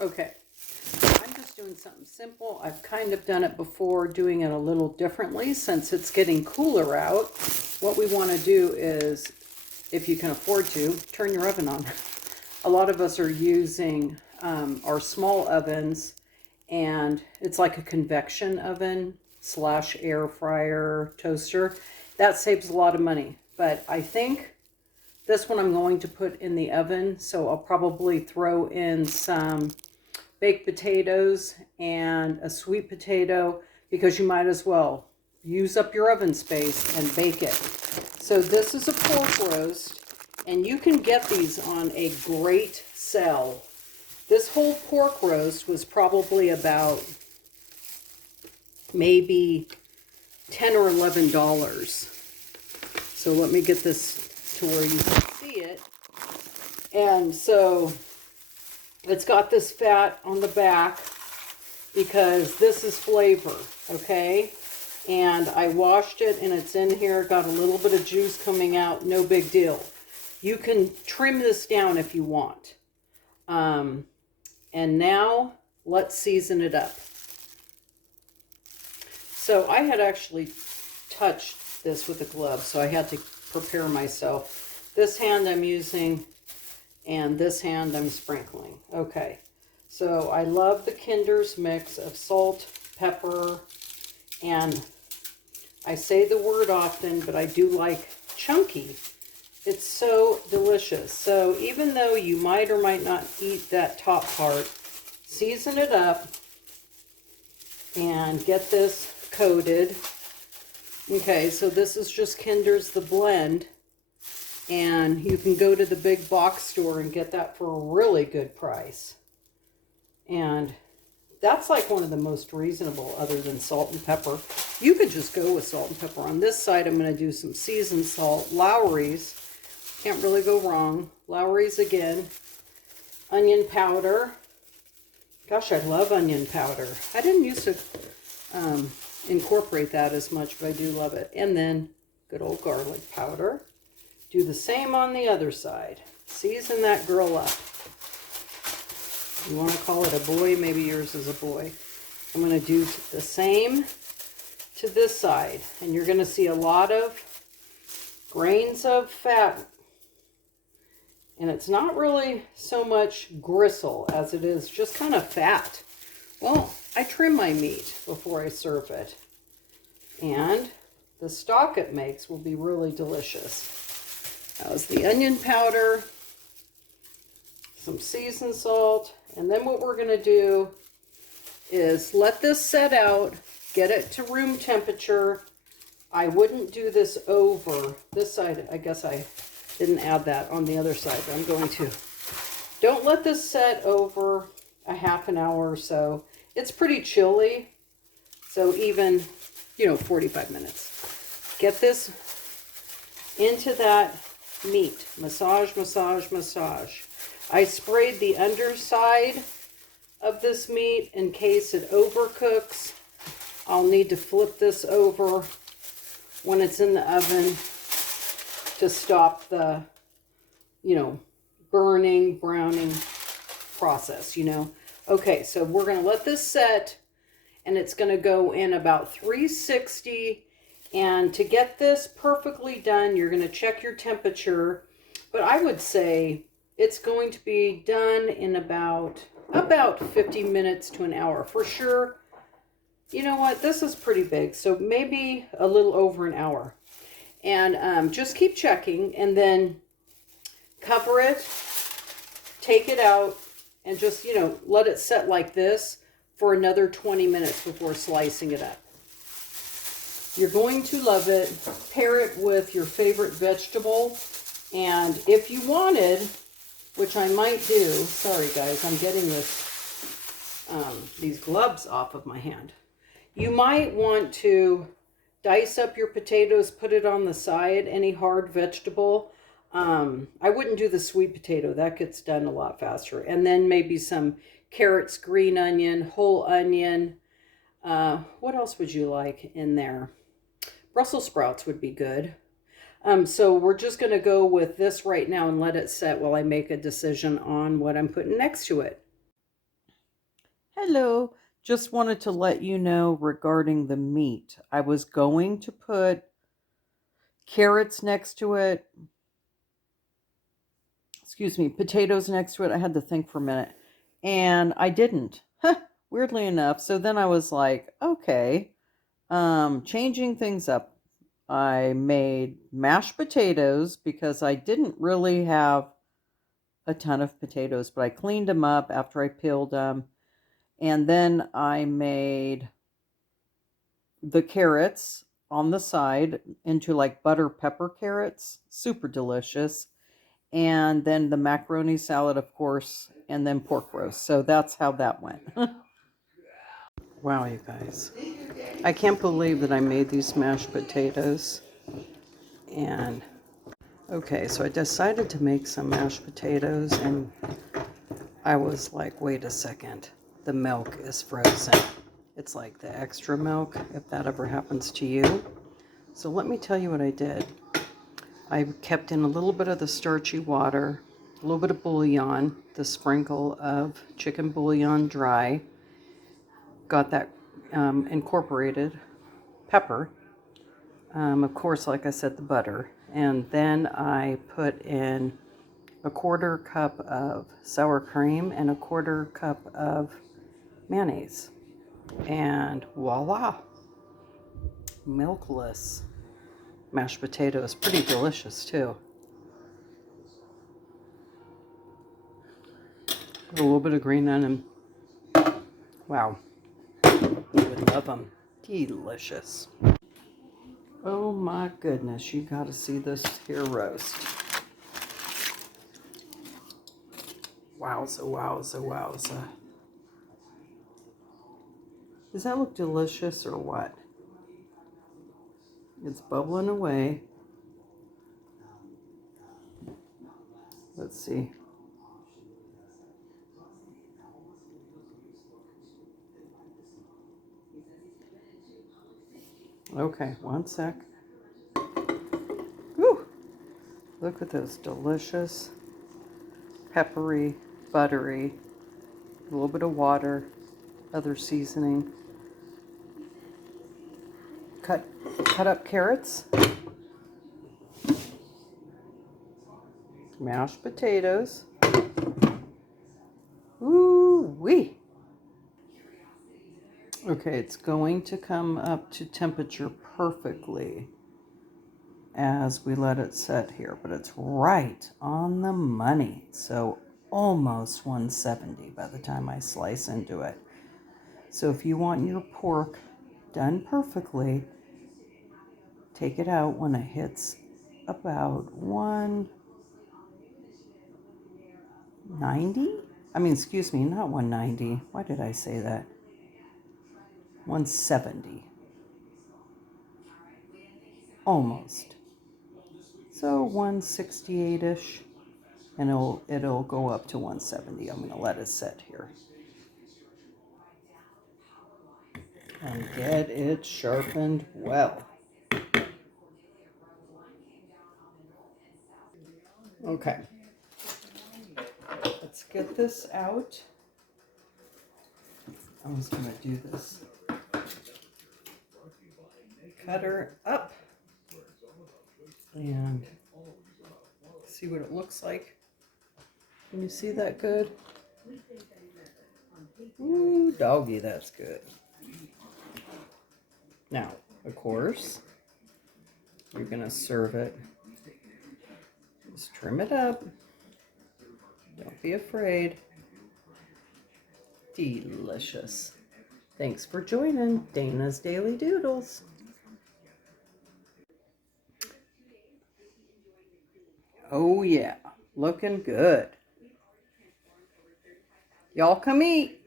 Okay, I'm just doing something simple. I've kind of done it before, doing it a little differently since it's getting cooler out. What we want to do is, if you can afford to, turn your oven on. A lot of us are using our small ovens, and it's like a convection oven slash air fryer toaster. That saves a lot of money, but I think this one I'm going to put in the oven, so I'll probably throw in some baked potatoes and a sweet potato, because you might as well use up your oven space and bake it. So this is a pork roast, and you can get these on a great sale. This whole pork roast was probably about maybe $10 or $11. So let me get this to where you can see it. And so it's got this fat on the back because this is flavor, okay? And I washed it and it's in here, got a little bit of juice coming out, no big deal. You can trim this down if you want. And now let's season it up. So I had actually touched this with a glove, so I had to prepare myself. This hand I'm using, and this hand I'm sprinkling. Okay, so I love the Kinder's mix of salt, pepper, and I say the word often, but I do like chunky. It's so delicious. So even though you might or might not eat that top part, season it up and get this coated. Okay, so this is just Kinder's The Blend, and you can go to the big box store and get that for a really good price. And that's like one of the most reasonable, other than salt and pepper. You could just go with salt and pepper. On this side, I'm going to do some seasoned salt. Lowry's, can't really go wrong. Lowry's again. Onion powder. Gosh, I love onion powder. I didn't used to incorporate that as much, but I do love it. And then good old garlic powder. Do the same on the other side. Season that girl up. You want to call it a boy? Maybe yours is a boy. I'm going to do the same to this side. And you're going to see a lot of grains of fat. And it's not really so much gristle as it is just kind of fat. Well, I trim my meat before I serve it. And the stock it makes will be really delicious. That was the onion powder, some seasoned salt, and then what we're going to do is let this set out, get it to room temperature. I wouldn't do this over this side. I guess I didn't add that on the other side, but I'm going to. Don't let this set over a half an hour or so. It's pretty chilly, so even, 45 minutes. Get this into that meat. Massage, massage, massage. I sprayed the underside of this meat in case it overcooks. I'll need to flip this over when it's in the oven to stop the, burning, browning process, Okay, so we're going to let this set, and it's going to go in about 360. And to get this perfectly done, you're going to check your temperature. But I would say it's going to be done in about 50 minutes to an hour. For sure, you know what? This is pretty big, so maybe a little over an hour. And just keep checking, and then cover it, take it out, and just, let it set like this for another 20 minutes before slicing it up. You're going to love it. Pair it with your favorite vegetable. And if you wanted, which I might do, sorry guys, I'm getting these gloves off of my hand. You might want to dice up your potatoes, put it on the side, any hard vegetable. I wouldn't do the sweet potato. That gets done a lot faster. And then maybe some carrots, green onion, whole onion. What else would you like in there? Brussels sprouts would be good. So we're just going to go with this right now and let it set while I make a decision on what I'm putting next to it. Hello. Just wanted to let you know regarding the meat. I was going to put carrots next to it. Excuse me, potatoes next to it. I had to think for a minute. And I didn't. Weirdly enough. So then I was like, okay, changing things up. I made mashed potatoes because I didn't really have a ton of potatoes, but I cleaned them up after I peeled them. And then I made the carrots on the side into like butter pepper carrots. Super delicious. And then the macaroni salad, of course, and then pork roast. So that's how that went. Wow, you guys. I can't believe that I made these mashed potatoes. And okay, so I decided to make some mashed potatoes, and I was like, wait a second, the milk is frozen. It's like the extra milk, if that ever happens to you. So let me tell you what I did. I kept in a little bit of the starchy water, a little bit of bouillon, the sprinkle of chicken bouillon dry, got that incorporated, pepper, of course, like I said, the butter, and then I put in a 1/4 cup of sour cream and a 1/4 cup of mayonnaise. And voila, milkless mashed potatoes. Pretty delicious too. A little bit of green onion. Wow, you would love them. Delicious. Oh my goodness, you gotta see this here roast. Wowza, wowza, wowza. Does that look delicious or what? It's bubbling away. Let's see. Okay, one sec. Whew. Look at those delicious, peppery, buttery, a little bit of water, other seasoning. Cut up carrots, mashed potatoes. Ooh wee. Okay, it's going to come up to temperature perfectly as we let it set here, but it's right on the money. So almost 170 by the time I slice into it. So if you want your pork done perfectly, take it out when it hits about 190. I mean, excuse me, not 190. Why did I say that? 170. Almost. So 168-ish. And it'll go up to 170. I'm going to let it set here. And get it sharpened well. Okay. Let's get this out. I was going to do this. Cut her up. And see what it looks like. Can you see that good? Ooh, doggy, that's good. Now, of course, you're going to serve it. Just trim it up. Don't be afraid. Delicious. Thanks for joining Dana's Daily Doodles. Oh yeah, looking good. Y'all come eat.